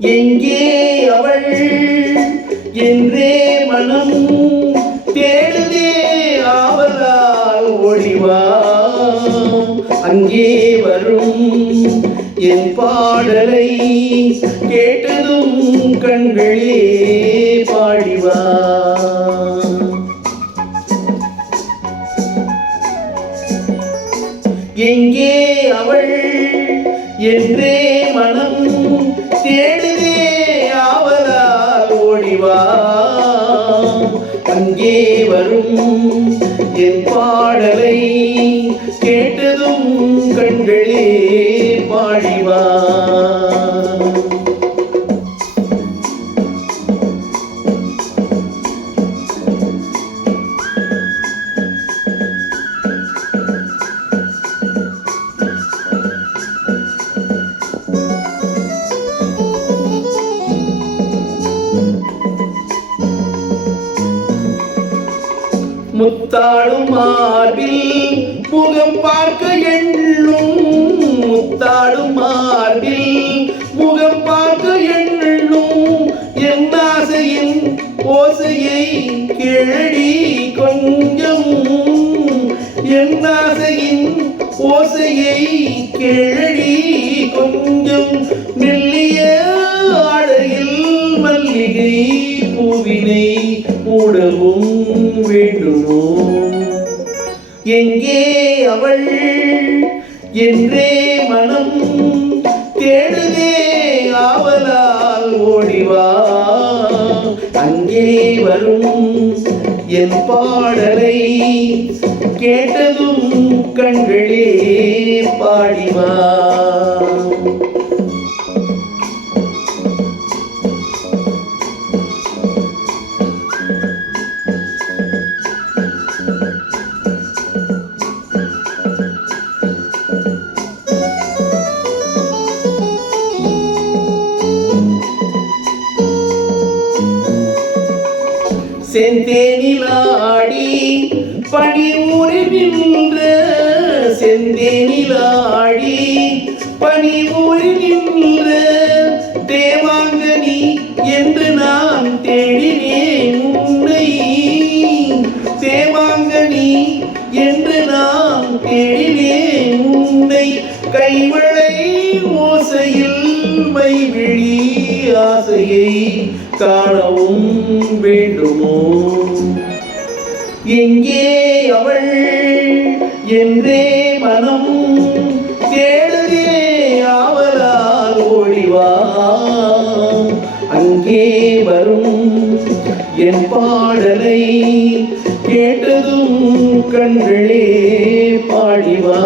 எங்கே அவள் என்றே மனம் தேடுதே ஆவலால் ஒளிவா அங்கே வரும் என் பாடலை கேட்டதும் கண்களே பாடிவா. எங்கே அவள் என்றே மனம் தேடுதே ஆவலால் ஓடிவா அங்கே வரும் என் பாடலை கேட்டதும் கண்களே பாடிவா. முத்தாடும் மார்பில் முகம் பார்க்க எண்ணும் முத்தாடும் மார்பில் முகம் பார்க்க எண்ணும் என் ஆசையின் ஓசையை கேளடி கொஞ்சம் என் ஆசையின் ஓசையை கேளடி கொஞ்சம் மெல்லிய ஆடையில் மல்லிகை பூவினை மூடவும் வேண்டுமோ. எங்கே அவள் என்றே மனம் தேடுதே ஆவலால் ஓடிவா அங்கே வரும் என் பாடலை கேட்டதும் கண்களே பாடிவா. செந்தேனிலாடி பனி ஊறி நின்ற செந்தேனிலாடி பனி ஊறி நின்ற தேவாங்கனி என்று நான் தேடினேன் உன்னை தேவாங்கனி என்று நான் தேடினேன் உன்னை கைவளை ஓசையில் மைவிழி ஆசையை காணவும் வேண்டுமோ. எங்கே அவள் என்றே மனம் தேடுதே ஆவலால் ஓடிவா அங்கே வரும் என் பாடலை கேட்டதும் கண்களே பாடிவா.